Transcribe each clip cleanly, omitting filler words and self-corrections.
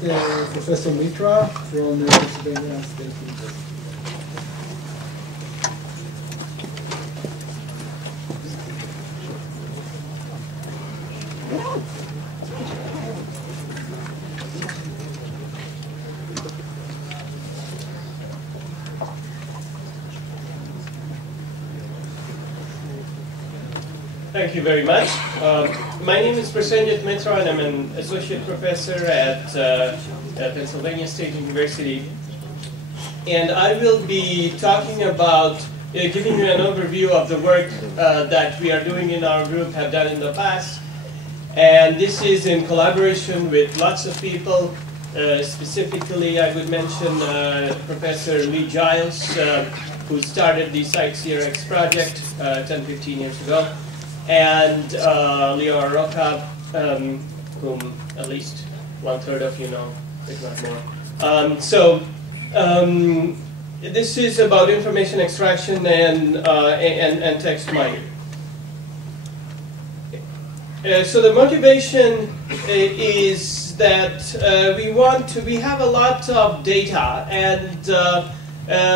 Professor Mitra from Pennsylvania State University. Thank you very much. My name is Prasenjit Mitra, and I'm an associate professor at Pennsylvania State University. And I will be talking about, giving you an overview of the work that we are doing in our group, have done in the past. And this is in collaboration with lots of people. Specifically, I would mention Professor Lee Giles, who started the CiteCRX project 10-15 years ago. And Leo Roca, whom at least 1/3 of you know, if not more. This is about information extraction and text mining. So the motivation is that we have a lot of data, and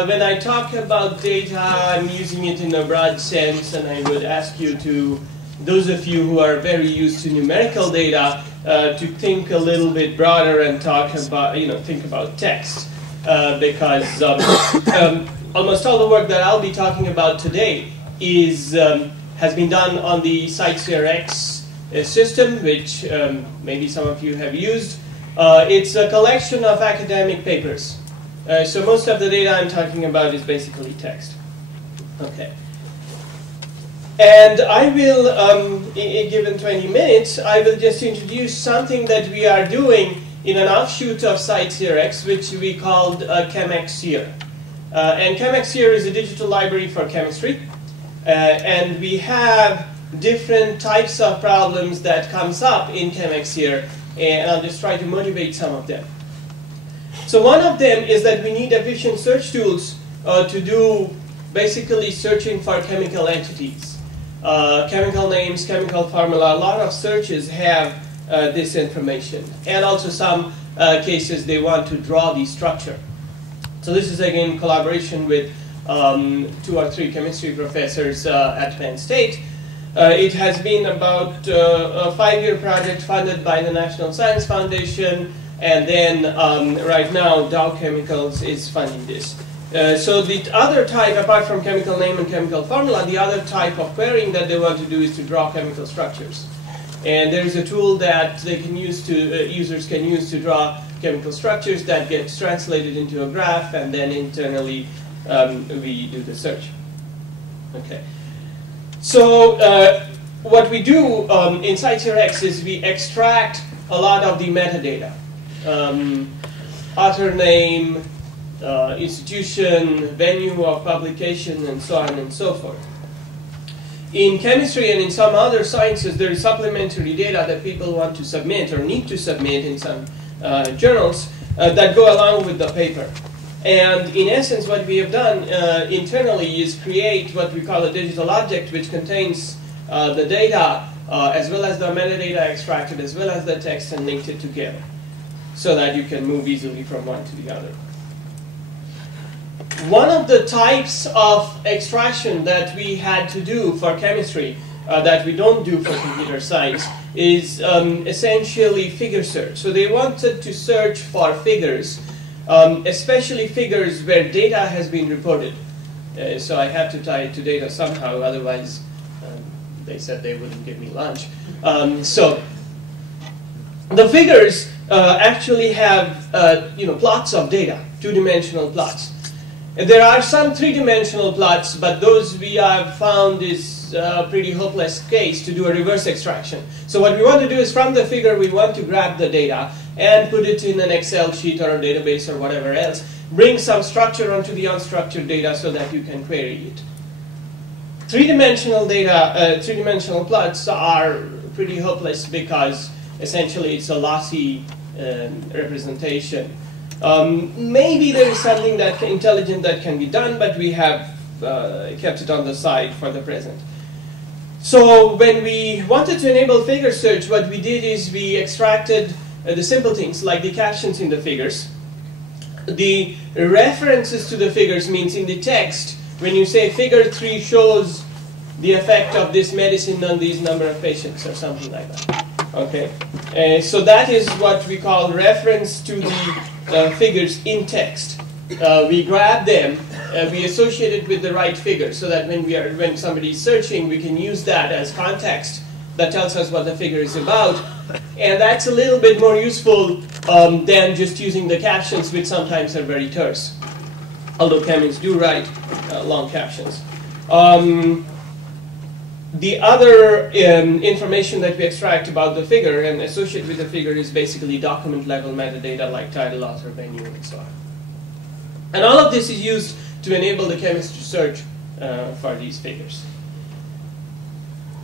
when I talk about data, I'm using it in a broad sense, and I would ask you to, those of you who are very used to numerical data, to think a little bit broader and talk about, think about text, because almost all the work that I'll be talking about today has been done on the CiteCRX system, which maybe some of you have used. It's a collection of academic papers. So most of the data I'm talking about is basically text. Okay. And I will, given 20 minutes, I will just introduce something that we are doing in an offshoot of CiteCRX, which we called ChemXCR. And ChemXCR is a digital library for chemistry. And we have different types of problems that comes up in ChemXCR, and I'll just try to motivate some of them. So one of them is that we need efficient search tools to do basically searching for chemical entities. Chemical names, chemical formula, a lot of searches have this information. And also some cases they want to draw the structure. So this is again collaboration with 2 or 3 chemistry professors at Penn State. It has been about a 5-year project funded by the National Science Foundation. And then right now, Dow Chemicals is funding this. So the other type, apart from chemical name and chemical formula, the other type of querying that they want to do is to draw chemical structures. And there is a tool that they can use users can use to draw chemical structures that gets translated into a graph, and then internally we do the search. Okay. So what we do in CiteCRX is we extract a lot of the metadata. Author name, institution, venue of publication, and so on and so forth. In chemistry and in some other sciences, there is supplementary data that people want to submit or need to submit in some journals that go along with the paper. And in essence, what we have done internally is create what we call a digital object, which contains the data as well as the metadata extracted, as well as the text, and linked it together, so that you can move easily from one to the other. One of the types of extraction that we had to do for chemistry that we don't do for computer science is essentially figure search. So they wanted to search for figures, especially figures where data has been reported. So I have to tie it to data somehow, otherwise they said they wouldn't give me lunch. So the figures actually have plots of data, 2-dimensional plots. And there are some 3-dimensional plots, but those we have found is a pretty hopeless case to do a reverse extraction. So what we want to do is from the figure we want to grab the data and put it in an Excel sheet or a database or whatever else, bring some structure onto the unstructured data so that you can query it. 3-dimensional data, 3-dimensional plots are pretty hopeless because essentially it's a lossy representation. Maybe there is something that intelligent that can be done, but we have kept it on the side for the present. So when we wanted to enable figure search, what we did is we extracted the simple things like the captions in the figures. The references to the figures means in the text, when you say figure 3 shows the effect of this medicine on these number of patients or something like that. Okay, so that is what we call reference to the figures in text. We grab them, we associate it with the right figure, so that when somebody is searching, we can use that as context that tells us what the figure is about. And that's a little bit more useful than just using the captions, which sometimes are very terse, although chemists do write long captions. The other information that we extract about the figure and associate with the figure is basically document-level metadata like title, author, venue, and so on. And all of this is used to enable the chemist to search for these figures.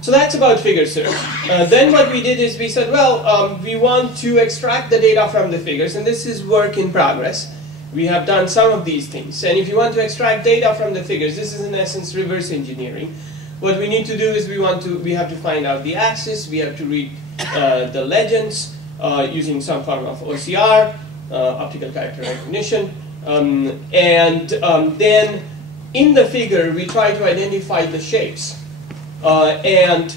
So that's about figure search. Then what we did is we said, well, we want to extract the data from the figures, and this is work in progress. We have done some of these things. And if you want to extract data from the figures, this is in essence reverse engineering. What we need to do is we have to find out the axis, we have to read the legends using some form of OCR, optical character recognition, and then in the figure we try to identify the shapes. And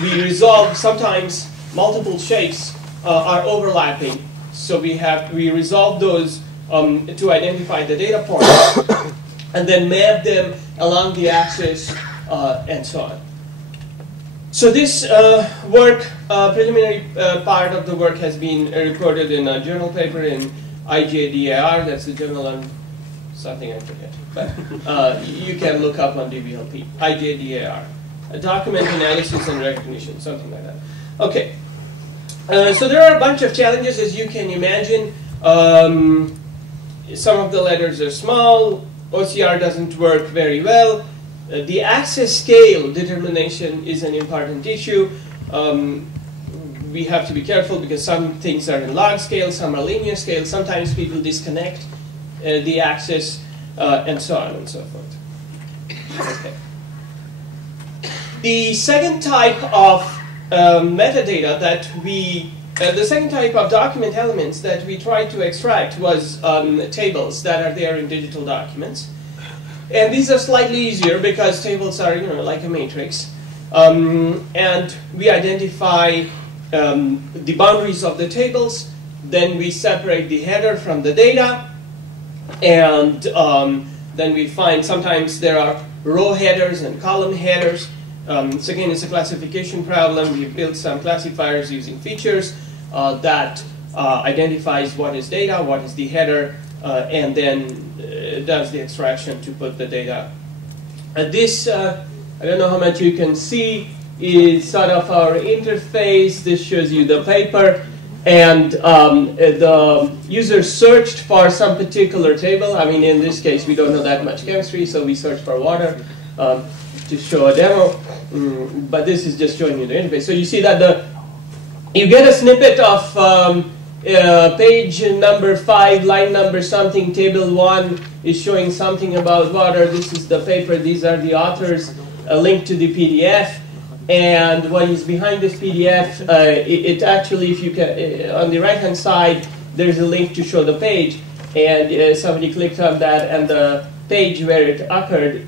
we resolve, sometimes multiple shapes are overlapping, so we resolve those to identify the data points and then map them along the axis and so on. So this preliminary part of the work has been reported in a journal paper in IJDAR, that's the journal on something I forget, but you can look up on DBLP, IJDAR. Document analysis and recognition, something like that. Okay, so there are a bunch of challenges, as you can imagine. Some of the letters are small, OCR doesn't work very well. The axis scale determination is an important issue. We have to be careful because some things are in log scale, some are linear scale, sometimes people disconnect the axis, and so on and so forth. Okay. The second type of metadata that the second type of document elements that we tried to extract was tables that are there in digital documents. And these are slightly easier because tables are, like a matrix. And we identify the boundaries of the tables, then we separate the header from the data, and then we find sometimes there are row headers and column headers. So again, it's a classification problem. We've built some classifiers using features that identifies what is data, what is the header, and then does the extraction to put the data. This, I don't know how much you can see, is sort of our interface. This shows you the paper. And the user searched for some particular table. I mean, in this case, we don't know that much chemistry, so we search for water. To show a demo, but this is just showing you the interface. So you see that you get a snippet of page number 5, line number something, table 1 is showing something about water. This is the paper, these are the authors, a link to the PDF, and what is behind this PDF, it actually, if you can, on the right hand side, there's a link to show the page, and somebody clicked on that, and the page where it occurred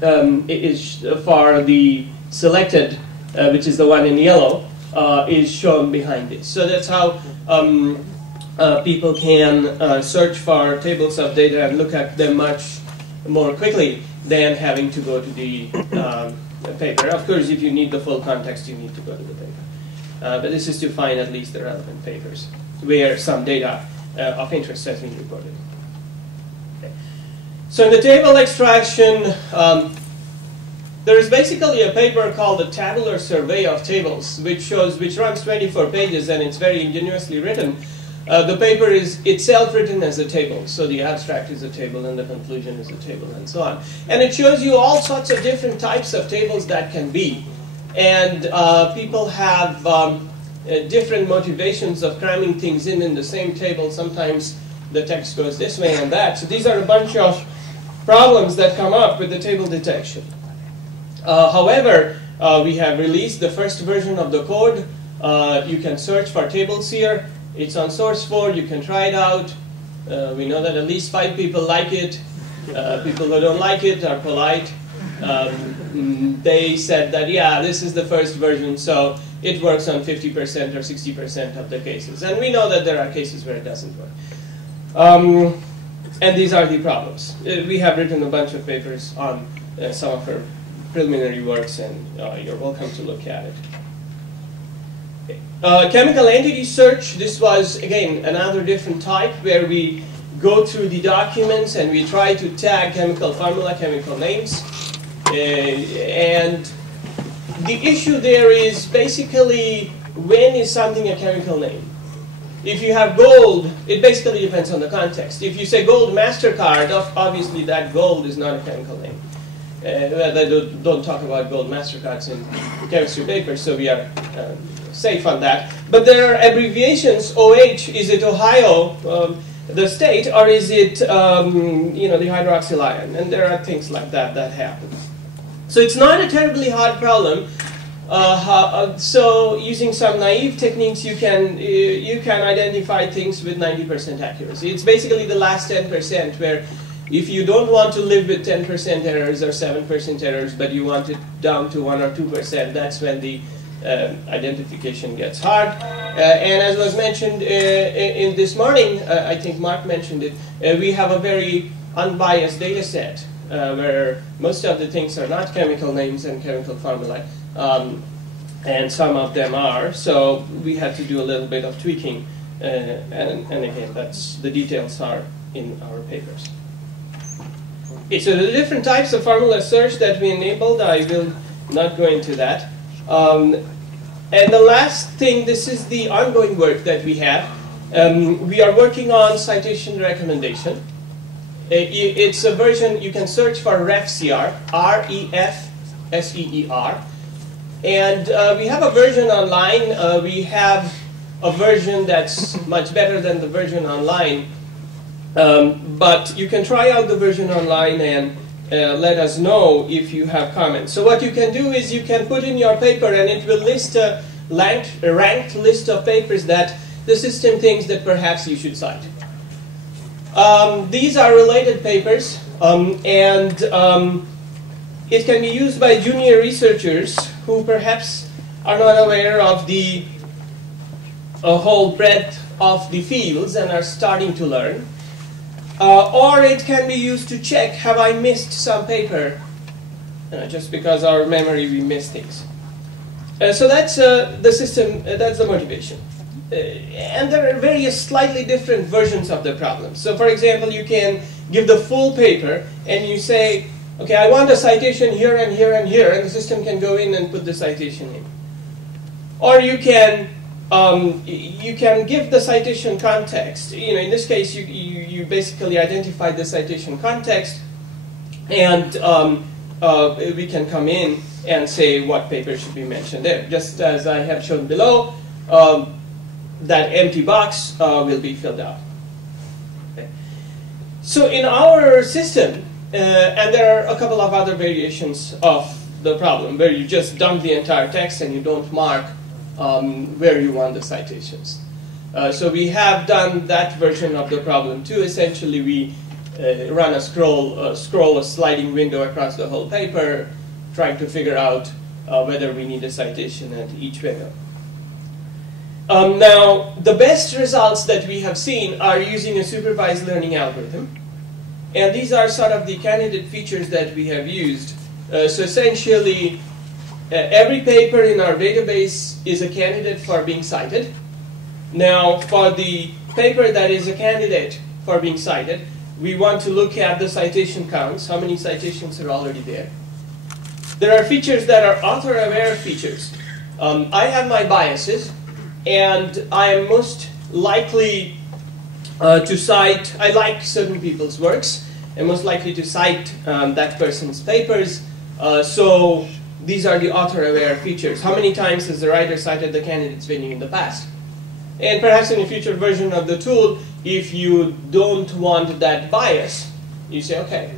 is for the selected, which is the one in yellow, is shown behind this. So that's how people can search for tables of data and look at them much more quickly than having to go to the paper. Of course, if you need the full context, you need to go to the paper. But this is to find at least the relevant papers where some data of interest has been reported. So in the table extraction, there is basically a paper called the Tabular Survey of Tables, which runs 24 pages, and it's very ingeniously written. The paper is itself written as a table, so the abstract is a table, and the conclusion is a table, and so on. And it shows you all sorts of different types of tables that can be. And people have different motivations of cramming things in the same table. Sometimes the text goes this way and that. So these are a bunch of problems that come up with the table detection. However, we have released the first version of the code. You can search for tables here, It's on source 4. You can try it out. We know that at least 5 people like it. People who don't like it are polite. They said that, yeah, this is the first version, so it works on 50% or 60% of the cases. And we know that there are cases where it doesn't work. And these are the problems. We have written a bunch of papers on some of our preliminary works, and you're welcome to look at it. Chemical entity search, this was, again, another different type where we go through the documents and we try to tag chemical formula, chemical names. And the issue there is basically, when is something a chemical name? If you have gold, it basically depends on the context. If you say gold MasterCard, obviously that gold is not a chemical name. They don't talk about gold MasterCards in chemistry papers, so we are safe on that. But there are abbreviations. OH, is it Ohio, the state, or is it the hydroxyl ion? And there are things like that that happen. So it's not a terribly hard problem. So using some naive techniques, you can identify things with 90% accuracy. It's basically the last 10% where if you don't want to live with 10% errors or 7% errors, but you want it down to 1 or 2%, that's when the identification gets hard. And as was mentioned in this morning, I think Mark mentioned it, we have a very unbiased data set where most of the things are not chemical names and chemical formulae. And some of them are, so we had to do a little bit of tweaking, and again, the details are in our papers. Okay, so the different types of formula search that we enabled, I will not go into that. And the last thing, this is the ongoing work that we have. We are working on citation recommendation. It's a version, you can search for RefSeer, R-E-F-S-E-E-R. And we have a version online. We have a version that's much better than the version online. But you can try out the version online and let us know if you have comments. So what you can do is you can put in your paper and it will list a ranked list of papers that the system thinks that perhaps you should cite. These are related papers, and it can be used by junior researchers who perhaps are not aware of the whole breadth of the fields and are starting to learn. Or it can be used to check, have I missed some paper? Just because our memory, we miss things. So that's the system, that's the motivation. And there are various slightly different versions of the problem. So for example, you can give the full paper and you say, okay, I want a citation here and here and here, and the system can go in and put the citation in. Or you can give the citation context. In this case, you basically identify the citation context, and we can come in and say what paper should be mentioned there. Just as I have shown below, that empty box will be filled out. Okay. So in our system, and there are a couple of other variations of the problem, where you just dump the entire text and you don't mark where you want the citations. So we have done that version of the problem too. Essentially, we run a scroll a sliding window across the whole paper, trying to figure out whether we need a citation at each window. Now, the best results that we have seen are using a supervised learning algorithm. And these are sort of the candidate features that we have used. So essentially, every paper in our database is a candidate for being cited. Now, for the paper that is a candidate for being cited, we want to look at the citation counts, how many citations are already there. There are features that are author-aware features. I have my biases, and I am most likely to cite, I like certain people's works, and most likely to cite that person's papers. So these are the author-aware features. How many times has the writer cited the candidate's venue in the past? And perhaps in a future version of the tool, if you don't want that bias, you say, okay,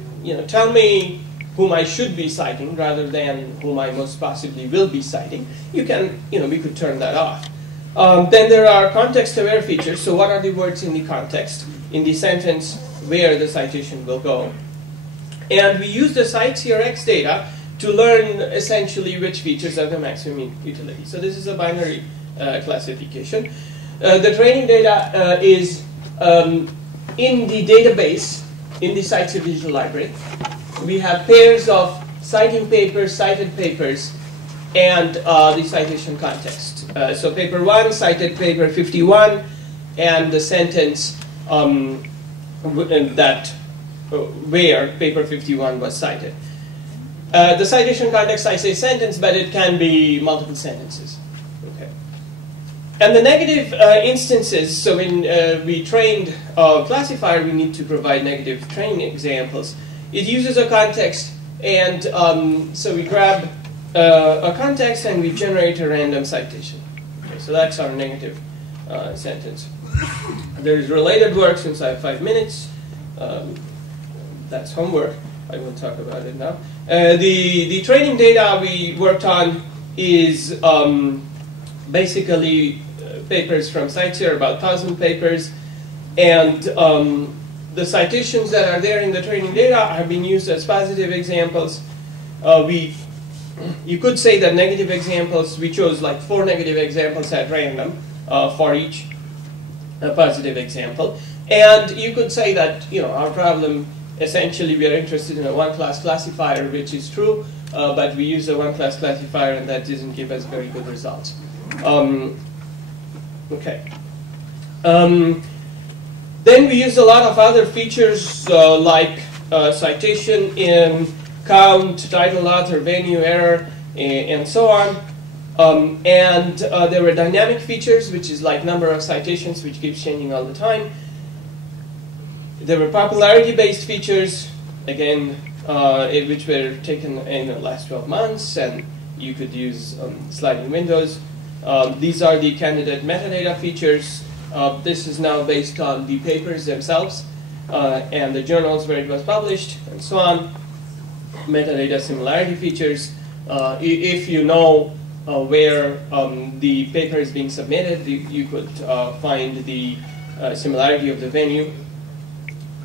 tell me whom I should be citing rather than whom I most possibly will be citing. You can, we could turn that off. Then there are context-aware features. So what are the words in the context, in the sentence where the citation will go? And we use the CiteCRX data to learn essentially which features have the maximum utility. So this is a binary classification. The training data is in the database, in the Cites Digital Library. We have pairs of citing papers, cited papers, and the citation context. So paper 1 cited paper 51, and the sentence where paper 51 was cited. The citation context, I say sentence, but it can be multiple sentences. Okay. And the negative instances, so when we trained a classifier, we need to provide negative training examples. It uses a context, and so we grab a context and we generate a random citation. Okay, so that's our negative sentence. There's related work, since I have 5 minutes. That's homework. I will talk about it now. The training data we worked on is basically papers from CiteSeer, about 1,000 papers, and the citations that are there in the training data have been used as positive examples. You could say that negative examples, we chose like 4 negative examples at random for each positive example. And you could say that, you know, our problem, essentially we are interested in a one-class classifier, which is true, but we use a one-class classifier and that doesn't give us very good results. Okay. Then we use a lot of other features like citation in count, title, author, venue, error, and so on. And there were dynamic features, which is like number of citations, which keeps changing all the time. There were popularity-based features, again, which were taken in the last 12 months, and you could use sliding windows. These are the candidate metadata features. This is now based on the papers themselves and the journals where it was published, and so on. Metadata similarity features. If you know where the paper is being submitted, you could find the similarity of the venue.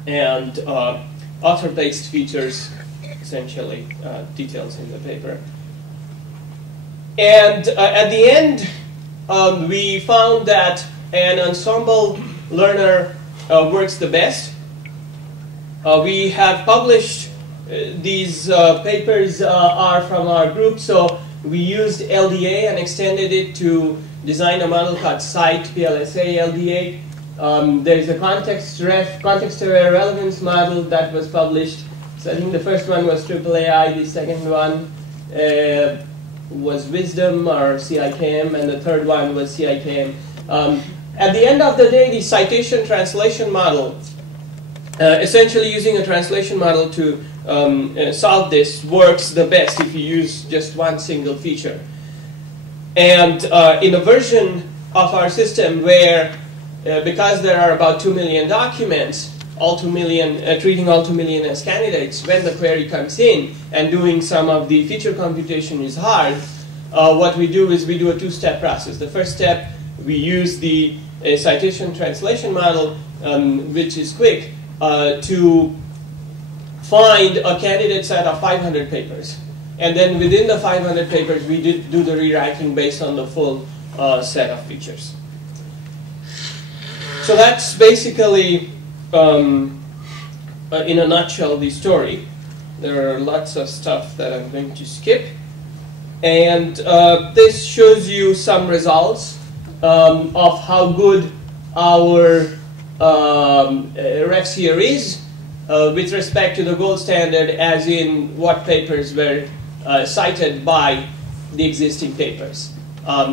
And author-based features, essentially details in the paper. And at the end, we found that an ensemble learner works the best. We have published these papers are from our group, so we used LDA and extended it to design a model called Cite PLSA LDA. There's a context-aware relevance model that was published. So I think the first one was AAAI, the second one was Wisdom or CIKM, and the third one was CIKM. At the end of the day, the citation translation model, essentially using a translation model to solve this, works the best if you use just one single feature. And in a version of our system where because there are about 2 million documents, all 2 million, treating all 2 million as candidates, when the query comes in and doing some of the feature computation is hard, what we do is we do a 2-step process. The first step, we use the citation translation model, which is quick, to find a candidate set of 500 papers. And then within the 500 papers, we do the rewriting based on the full set of features. So that's basically, in a nutshell, the story. There are lots of stuff that I'm going to skip. And this shows you some results of how good our refs here is with respect to the gold standard, as in what papers were cited by the existing papers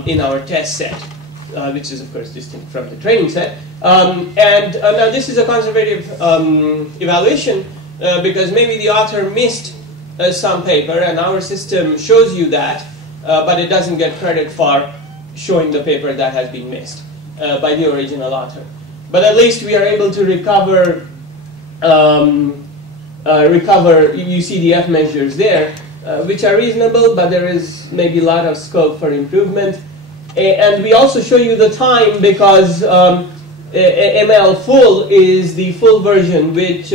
in our test set, which is, of course, distinct from the training set. And now this is a conservative evaluation because maybe the author missed some paper, and our system shows you that, but it doesn't get credit for showing the paper that has been missed by the original author. But at least we are able to recover, you see the F measures there, which are reasonable, but there is maybe a lot of scope for improvement. And we also show you the time because ML full is the full version, which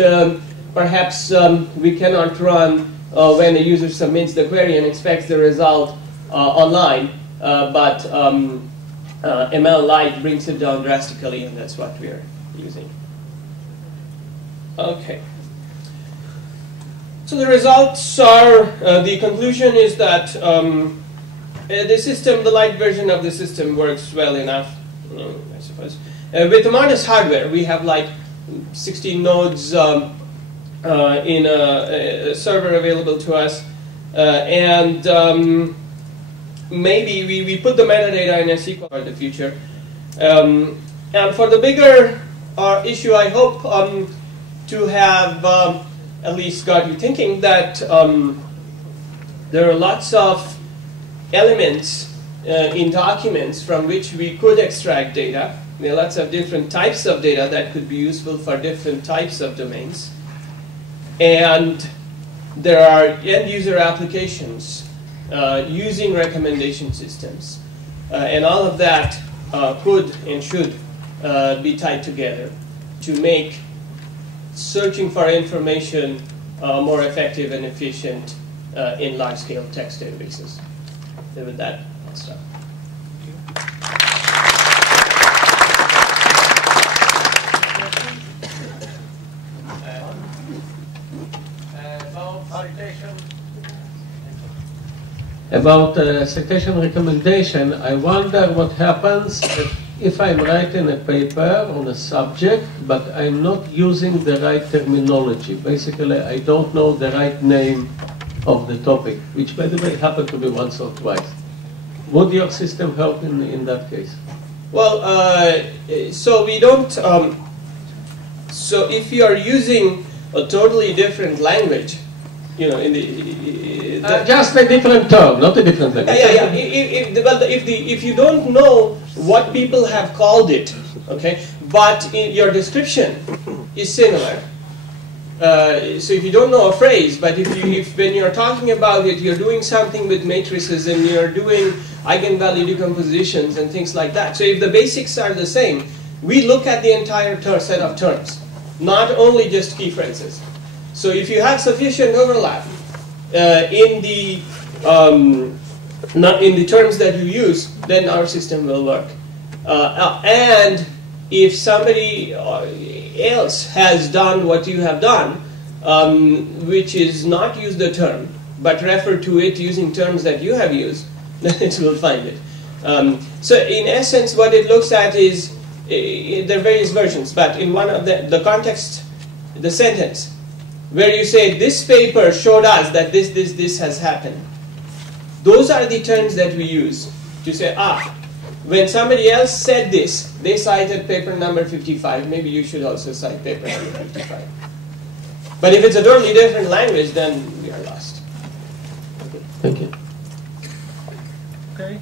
perhaps we cannot run when a user submits the query and expects the result online. But ML Lite brings it down drastically, and that's what we're using. Okay. So the results are, the conclusion is that the system, the light version of the system works well enough, I suppose. With the modest hardware, we have like 16 nodes in a server available to us, and maybe we put the metadata in a SQL for the future. And for the bigger issue, I hope to have at least got you thinking that there are lots of elements in documents from which we could extract data. There are lots of different types of data that could be useful for different types of domains. And there are end-user applications using recommendation systems. And all of that could and should be tied together to make searching for information more effective and efficient in large-scale text databases. And with that, I'll stop. About citation recommendation, I wonder what happens if I'm writing a paper on a subject, but I'm not using the right terminology. Basically, I don't know the right name of the topic, which, by the way, happened to me once or twice. Would your system help in that case? Well, so we don't. So if you are using a totally different language, you know, in the just a different term, not a different language. Yeah. If you don't know what people have called it, okay, but your description is similar. So if you don't know a phrase, but if when you're talking about it, you're doing something with matrices and you're doing eigenvalue decompositions and things like that. So if the basics are the same, we look at the entire set of terms, not only just key phrases. So if you have sufficient overlap in the terms that you use, then our system will work. And if somebody else has done what you have done, which is not use the term, but refer to it using terms that you have used, then it will find it. So in essence, what it looks at is, there are various versions, but in one of the context, the sentence, where you say, this paper showed us that this has happened. Those are the terms that we use to say, when somebody else said this, they cited paper number 55. Maybe you should also cite paper number 55. But if it's a totally different language, then we are lost. Thank you. Okay.